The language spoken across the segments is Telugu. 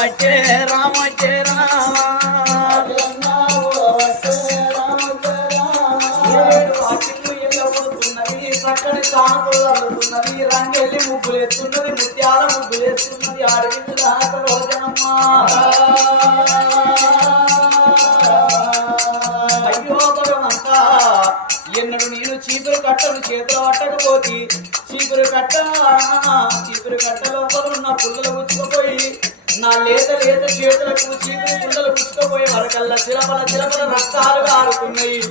వచ్చే రామ వచ్చే రామ చక్కని సానుకున్నది రంగెల్లి ముగ్గులు ఎత్తున్నది ముత్యాల ముగ్గులు ఎత్తున్నది అడవి దాక రోజనమ్మా అయ్యో భగవంతా ఎన్నడు నేను చీపురు కట్టను చేతులు పట్టకపోతే చీపురు కట్ట లోపల ఉన్న పుల్లలు గుచ్చుకుపోయి నా లేత చేతులకు చీపురు పుల్లలు గుచ్చుకుపోయి వరకల్లా చిలపల రక్తాలు కారుతున్నాయి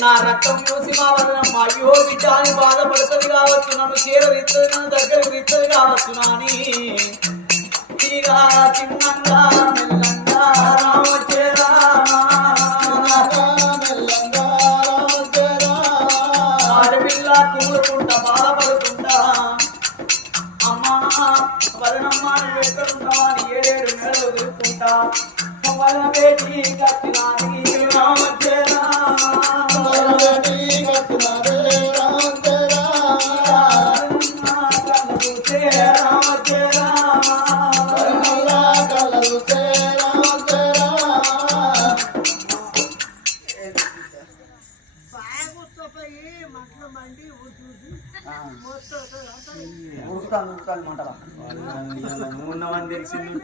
నా రక్తం చూసి మా వదనమ్మ అయ్యో బిడ్డాని బాధపడుతుంది కావచ్చు నన్ను చేరదిస్తుంది నన్ను దగ్గరకు దిత్తది కావచ్చు నాని తీగా చిన్నంగా మెల్లంగా రామచేరా ఆడపిల్ల కూరుకుంటా బాధపడుకుంటా అమ్మా వదనమ్మ నువ్వు ఎక్కడున్నావా అని 7 నెలలు తిరుగుకుంటా వదన బేటి కట్టినానికి రామచేరా మంటలా తెలిసింది